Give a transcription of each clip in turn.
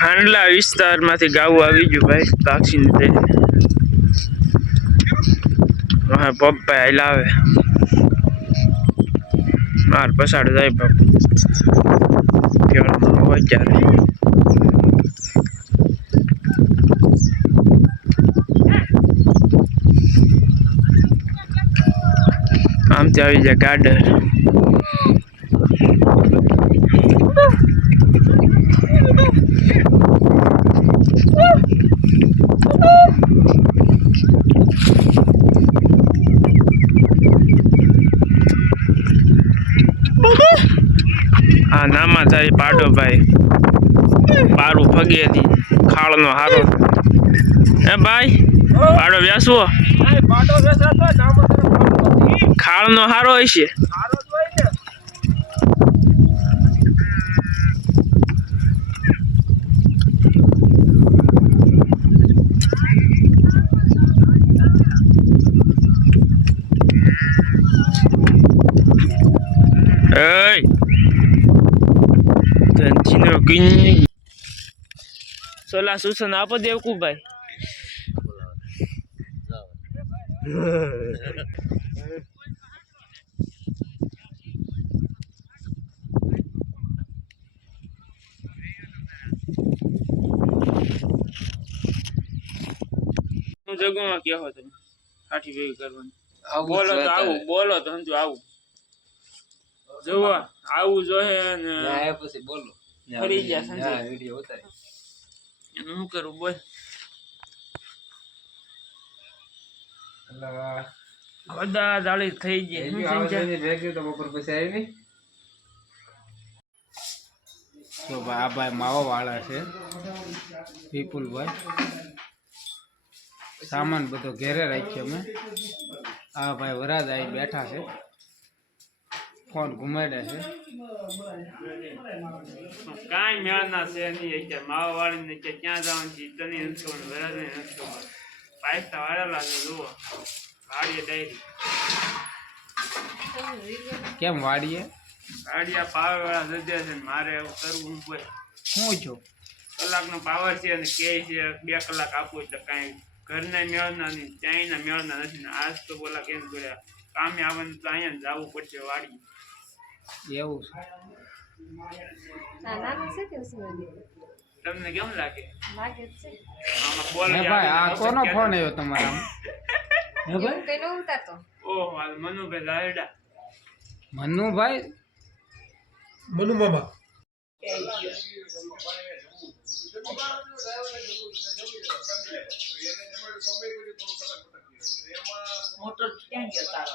હાંડલા વિસ્તારમાંથી ગાવું આવી ગયું ભાઈ તાક્ષી તે હા પપ્પા હાલ આવે. માર પસાડ જાય પપ્પા કેળામાં હોય ત્યારે આમથી આવી જાય ગાર્ડન આ નામાં થાય પાડો ભાઈ પારું હતી ખાળનો હારો. હે ભાઈ પાડો વ્યાસવો. ખાળનો હારો હશે. Tantino સોલા સૂચન આપો હું જગમાં કહો તમે કાઠી ભેગી કરવાની. બોલો તો આવું બોલો તો સમજો આવું. જોવા આવું જોઈએ ને. પછી બોલો. ફરી ગયા સંજય. વીડિયો ઉતારી એનું શું કરું બોલ બધા જાળી થઈ ગઈ સંજય? તો બપોર પછી આવી તો ભાઈ આ ભાઈ માવા વાળા છે વિપુલભાઈ સામાન બધો ઘેરે રાખ્યો અમે આ ભાઈ વરાદ આવી બેઠા છે ફોન ઘુમાડે છે. કાંઈ મેળ ના છે નહીં અત્યારે. માવા વાળીને કે ક્યાં જવાનું છે તને હંસો ને વરાજને ખબર પાયસા વાળેલા છે જુઓ. વાડીએ ડાયરી. કેમ વાડીએ વાડિયા પાવર વાળા જજ્યા છે ને મારે એવું કરવું હું કોઈ શું છો? કલાકનો પાવર છે અને કે છે બે કલાક આપવું તો કાંઈ ઘરના મેળના નહીં ત્યાંયના મેળના નથી ને આજ તો બોલા કેમ કર્યા? કામે આવવાનું તો અહીંયા જવું પડશે વાડી એવું છે. નાના છે કે શું તમને કેમ લાગે? લાગે છે. આમાં બોલ હે ભાઈ આ કોનો ફોન આવ્યો તમારા? હે ભાઈ? ઓહો મનુભાઈ લાયડા. મનુભાઈ? મનુ મામા. મોટર ક્યાં ગયો તારો?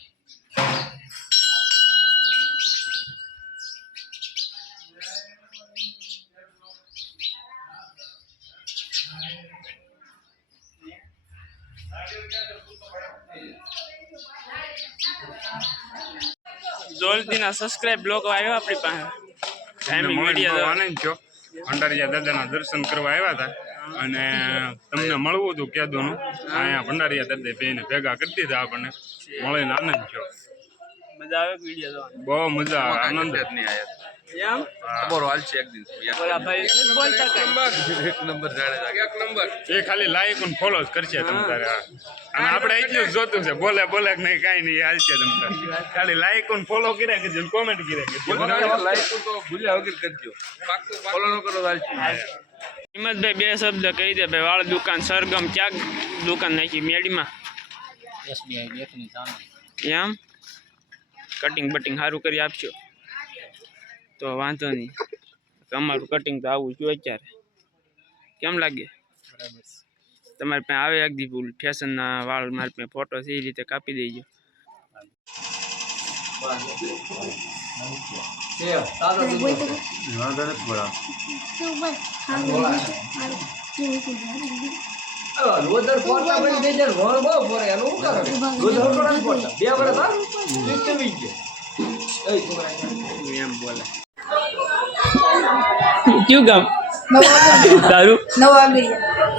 જોલતીના સબસ્ક્રાઇબ લોકો આવ્યો આપણી પાસે. ટાઈમિંગ બહુ આનંદ થયો ભંડારીયા દાદાના દર્શન કરવા આવ્યા હતા. અને તમને મળવું હતું કેદોનું. અહીંયા ભંડારીયા દાદા બેને ભેગા કરી દીધા આપણને. મળીને આનંદ થયો. મજા આવે વીડિયો બહુ મજા આવે આનંદ. જ નહીં એમ બોલા ભાઈ નથી બોલતા કાંઈ. એ ખાલી લાઈક અને ફોલો જ કરશે તમ તારે. અને આપણે એટલું જ જોતું છે. બોલે બોલે કે નહીં કાંઈ નહીં હાલ છે તમ ખાલી લાઈક અને ફોલો કર્યા કરજો કોમેન્ટ કર્યા કરજો. હિંમતભાઈ બે શબ્દ કહી દે ભાઈ. વાળ દુકાન સરગમ ક્યાં દુકાન નાખી? મેડીમાં? એસબીઆઈ બેંકની સામે. એમ કટિંગ બટિંગ સારું કરી આપશો તો વાંધો નહીં. તમારું કટિંગ તો આવું છું અત્યારે. કેમ લાગે? તમારે પાસે આવે એક દી ફૂલ ફેશનના વાળ મારી પાસે ફોટો છે, એ રીતે કાપી દેજો. એમ બોલે કયું ગામ? તારું?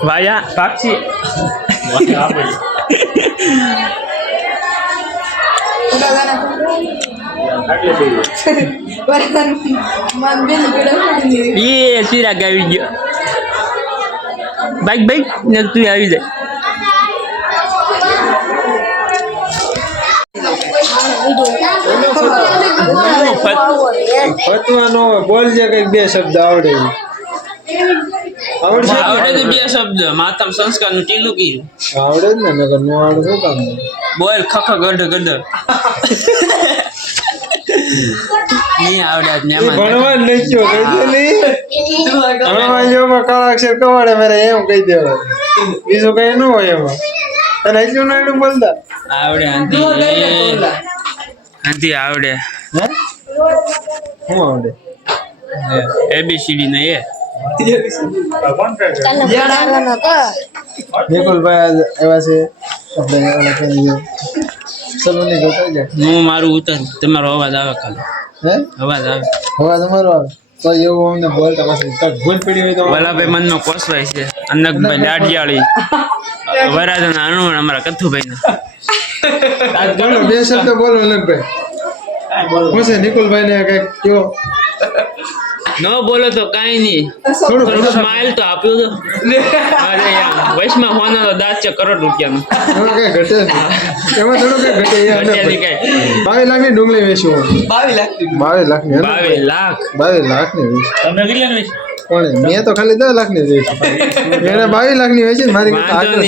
વાયા પાક્ષી એ ચિરાગ આવી ગયો. બાઈક બાઈક ને તું આવી જાય. ફતવાનો બોલજે કંઈક બે શબ્દ આવડે આવડશે આવડે તો બે શબ્દ. માતમ સંસ્કારનું ટીલું કીધું. આવડે ને નગર નો આવડે શું કામ? બોલ ખખ ગઢ ગઢ. નહીં આવડે આજ મહેમાન ભણવા જ નહીં ગયો કહી દે નહીં? ભણવા ગયોમાં કાળા અક્ષર કવાડે મારે એમ કહી દેવાય બીજું કઈ ન હોય એમાં. અને હજુ નાયડું બોલતા? આવડે આંધી આંધી આવડે. હે? શું આવડે એબીસીડી ને એ. નિકુલભાઈ એવા છે આપણે ઓલા કઈ સલૂની ગોતાઈ જાય હું મારું ઉતર. તમારો અવાજ આવે ખાલી. હે? અવાજ આવે. અવાજ તમારો આવે. તો એવું અમને બોલતા પાછું. ભૂલ પડી હોય તો વલાભાઈ મનમાં કોસવાય છે. અનકભાઈ લાડિયાળી. વરાજન અણુણ અમારા કથુભાઈ ના આજ બોલો બે શબ્દ બોલો અલગભાઈ શું છે નિકુલભાઈ ને કંઈક કયો ન બોલો તો કાઈ નહીં. થોડું થોડું તો આપ્યું તો. અરે યાર વૈષ્ણવ હોનો તો દાસ છે કરોડ રૂપિયાનો થોડું કઈ ઘટે એમાં થોડું કઈ ઘટે કાંઈ. બાવીસ લાખની ડુંગળી વેચવું બાવીસ લાખ બાવીસ લાખની? બાવીસ લાખ. બાવીસ લાખની વેચી. તમે કેટલા વેચ? કોણે? મેં તો ખાલી દસ લાખની વેચી એને બાવીસ લાખની વેચી મારી આગળ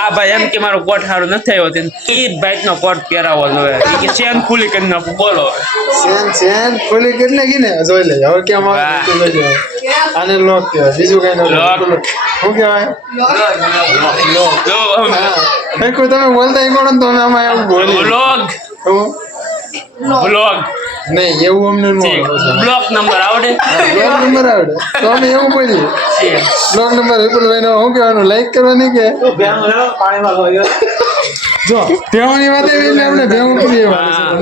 આ ભાઈ એમ કે મારો કોટ સારો નથી થયો તે એ બાઈક નો કોટ પહેરાવો જોઈએ એ કે ચેન ખુલી કરી નાખું બોલો. ચેન ચેન ખુલી કેટલે કીને જોઈ લેજો હવે કેમ આને લોક કહેવાય બીજું કઈ Lock. શું કહેવાય? કોઈ તમે બોલતા એ કોણ તો અમે આમાં બોલી બ્લોગ હું? બ્લોગ નહીં એવું અમને ન બ્લોક નંબર આવડે? બ્લોક નંબર આવડે. તો અમે એવું બોલીએ બ્લોક નંબર વિપુલભાઈ નો શું કહેવાનું લાઈક કરવાની કે? જો ભેવાની વાત એવી એટલે આપણે ભેવું કરીએ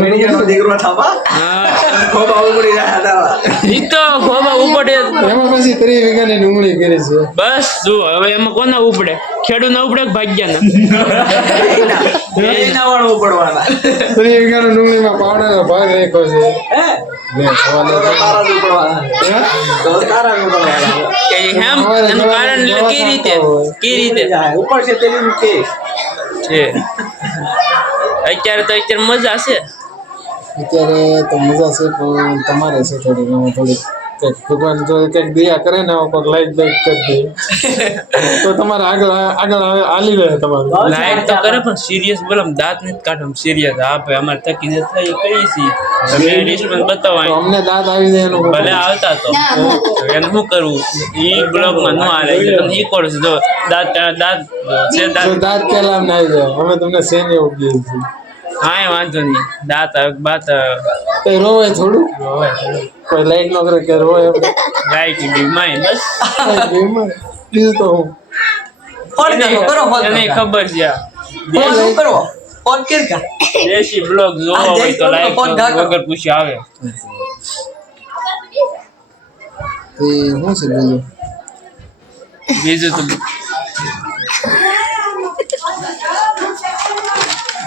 મીડિયાનો દીકરો થાપા હા. ખૂબ પડી રહ્યા હતા ઈ તો ખોબા ઉપડે એમાં પછી ત્રી વીઘાની ડુંગળી કરી છે. બસ જો હવે એમાં કોના ઉપડે? ખેડૂત ના ઉપડે ભાગ્ય ના એના વાળું પડવાના ત્રીસ ડુંગળીમાં પાવડાનો ભાગ રાખ્યો છે? અત્યારે તો અત્યારે મજા છે. અત્યારે તો મજા છે પણ તમારે છે થોડીક એમાં ભગવાન જો કંઈક દયા કરે ને કોઈક લાઈટ બાઈટ કરી દે. તો તમારે આગળ આગળ આવે આલી રહે તમારું. લાઈટ તો કરે પણ સિરિયસ બોલો દાંત નથી કાઢો સિરિયસ હા ભાઈ અમારે થકી ને થઈ કઈ સી તમે રિસ્પોન્સ બતાવો અમને દાંત આવી દે એનું ભલે આવતા તો. એમ શું કરવું? ઈ બ્લોકમાં ન એટલે તમને ઈ કરો છો. દાંત દાંત છે જો દાંત દાંત પેલા અમને આવી જાય. અમે તમને સેને છીએ. હા વાંધો નહીં. દાંત બાત તો રોવે થોડું. કોઈ લાઈટ નો કરે કે એમ લાઈટ બીમાય બસ બીમાર. બીજું તો હું ફોન કરો કરો ફોન એને ખબર છે. ફોન શું કરવો ફોન કર કા દેશી બ્લોગ જોવો હોય તો લાઈક ફોન. વગર પૂછી આવે એ શું છે બીજું બીજું તો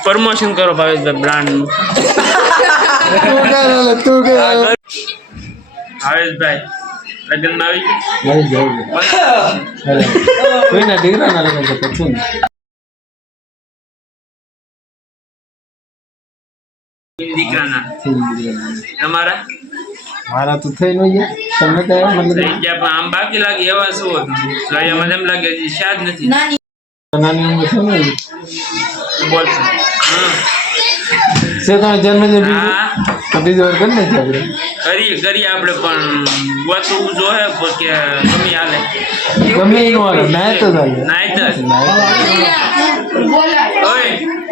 પ્રમોશન કરો ભાવેશભાઈ બ્રાન્ડનું તું કે તું કે. ભાવેશભાઈ લગ્ન આવી ગયા કોઈના દીકરાના લગ્ન તો પછી ને. દીકરાના. તમારા? મારા તો થઈ ન ગયા. તમને તો મતલબ થઈ ગયા પણ આમ બાકી લાગે એવા શું તો એમાં એમ લાગે છે નથી. નાની નાની ઉંમર છે ને? બોલ. હા. છે જન્મદિન જન્મ જે બીજું વાર કરી નાખીએ આપણે. કરીએ કરીએ આપણે પણ ગોતવું જોહે કે કમી હાલે. ગમે એનું હાલે નાય તો ચાલે નાઈતર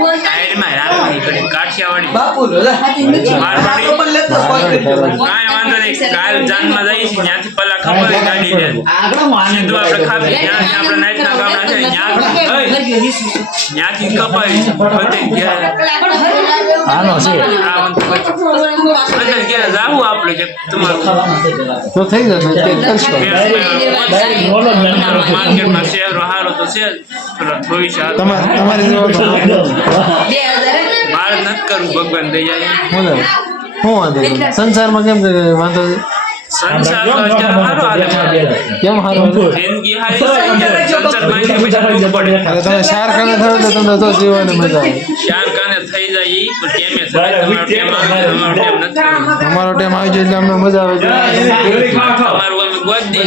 ઓય સાઈડમાં રાખવાની કાઠિયાવાડી. બાપુ લો. મારવાડી. પણ લેતો ફોન કરી મારવાડી. કાંઈ વાંધો નહીં કાલ જાનમાં છીએ ત્યાંથી પેલા ખબર ગાડી લે સીધું આપણે ખાવી ત્યાંથી આપણે નાઈટના ગામડા છે. ત્યાંથી ત્યાંથી કપાવી બધે ઘેર છે. આ ઘેર જાવું આપણે કે તમારું. તો થઈ જશે માર્કેટમાં શહેરો હારો તો છે ભવિષ્ય. તમારે તમારી જેવો તો મારે નથી કરવું ભગવાન દયા બોલો. શું વાંધો? સંસારમાં કેમ વાંધો છે. કેમ હારું તમે શાર કાને થયો તો તમને તો જીવવાની મજા આવે. અમારો ટાઈમ આવી જાય એટલે અમને મજા આવે છે. તમારું અમે ગોદી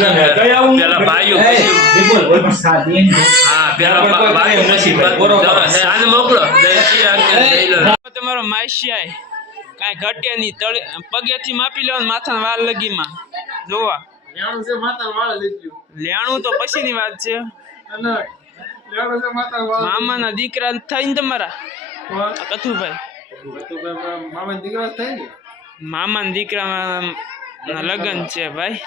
કાંઈ ઘટે નહીં. તળે પગેથી માપી લેવાનું માથા વાળ લગીમાં. જોવા. લેણું તો પછીની વાત છે. મામાના દીકરા થઈને તમારા? કથુભાઈ. મામા દીકરા થાય લગ્ન છે ભાઈ.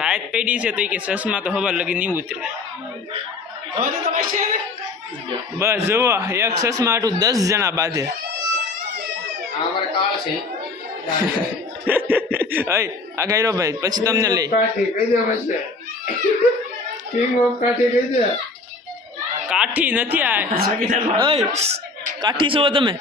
રાત પડી છે તો કે સસમાં તો હવા લગી નહીં ઉતરે. બસ જુઓ એક સસમાં આટલું દસ જણા બાંધે. આ ગાયરો ભાઈ પછી તમને લઈ. કાઠી નથી આ. કાઠી છો તમે?